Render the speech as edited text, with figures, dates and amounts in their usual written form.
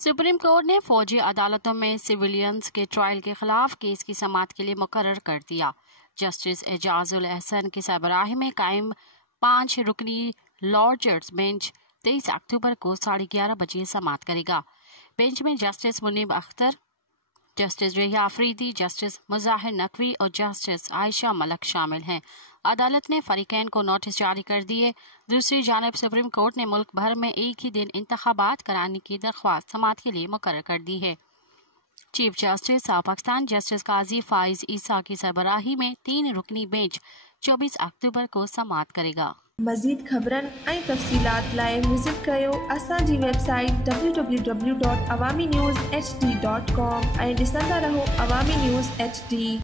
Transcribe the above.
Supreme court ने फौजी अदालतों में सिविलियंस के ट्रायल के खिलाफ केस की समाअत के लिए मुकर्रर कर दिया। जस्टिस एजाजुल एहसन की सरबराही में कायम 5 रुकनी लॉर्ड जज बेंच 23 अक्टूबर को 11:30 बजे समाअत करेगा। बेंच में justice Munib Akhtar, justice Rehiya Afridi, justice Mujahir Naqvi और जस्टिस आयशा मलक शामिल हैं। अदालत ने फरीकैन को नोटिस जारी कर दिए। दूसरी जानिब सुप्रीम कोर्ट ने मुल्क भर में एक ही दिन इंतखाबात कराने की दरख्वास्त समाअत के लिए मुकर्रर कर दी है। चीफ जस्टिस पाकिस्तान जस्टिस काजी फाइज ईसा की सरबराही में 3 रुकनी बेंच 24 अक्टूबर को समाअत करेगा। मज़ीद ख़बरन ऐं तफ़सीलात लाइ विज़िट कयो असांजी वेबसाइट www.awamiNewsHD.com ऐं ॾिसंदा रहो अवामी न्यूज़ HD।